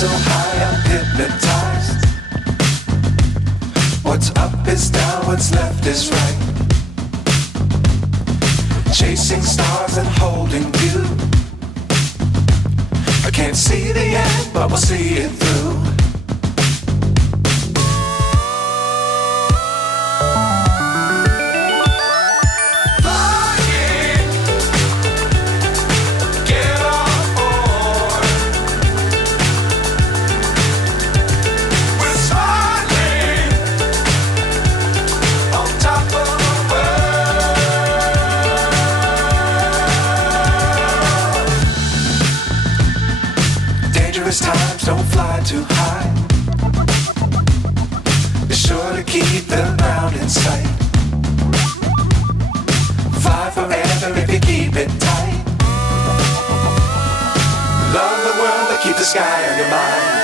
so high, I'm hypnotized. What's up is down, what's left is right. Chasing stars and holding you. I can't see the end, but we'll see it through. Times don't fly too high. Be sure to keep the ground in sight. Fly forever if you keep it tight. Love the world, but keep the sky on your mind.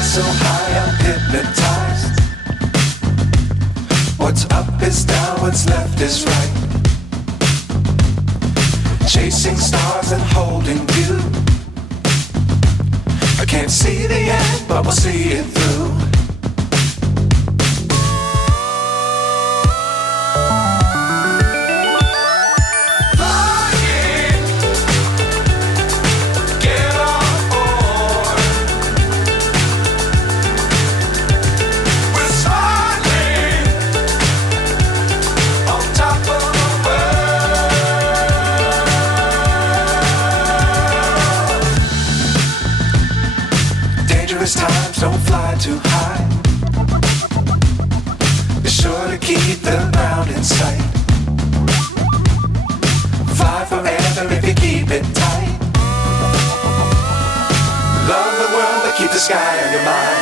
So high, I'm hypnotized. What's up is down, what's left is right. Chasing stars and holding you. I can't see the end, but we'll see it through. Times don't fly too high. Be sure to keep the ground in sight. Fly forever if you keep it tight. Love the world, but keep the sky on your mind.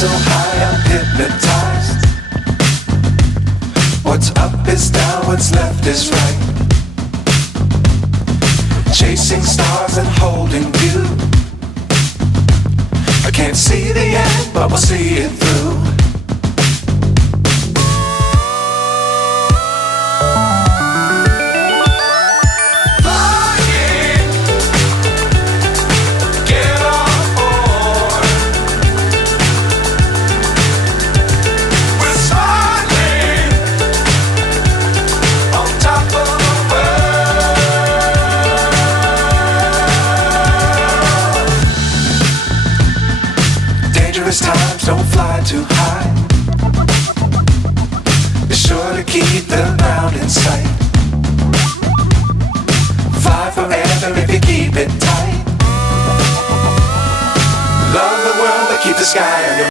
So high, I'm hypnotized. What's up is down, what's left is right. Chasing stars and holding you. I can't see the end, but we'll see it through. Flying. too high. Be sure to keep the ground in sight. Fly forever if you keep it tight. Love the world but keep the sky on your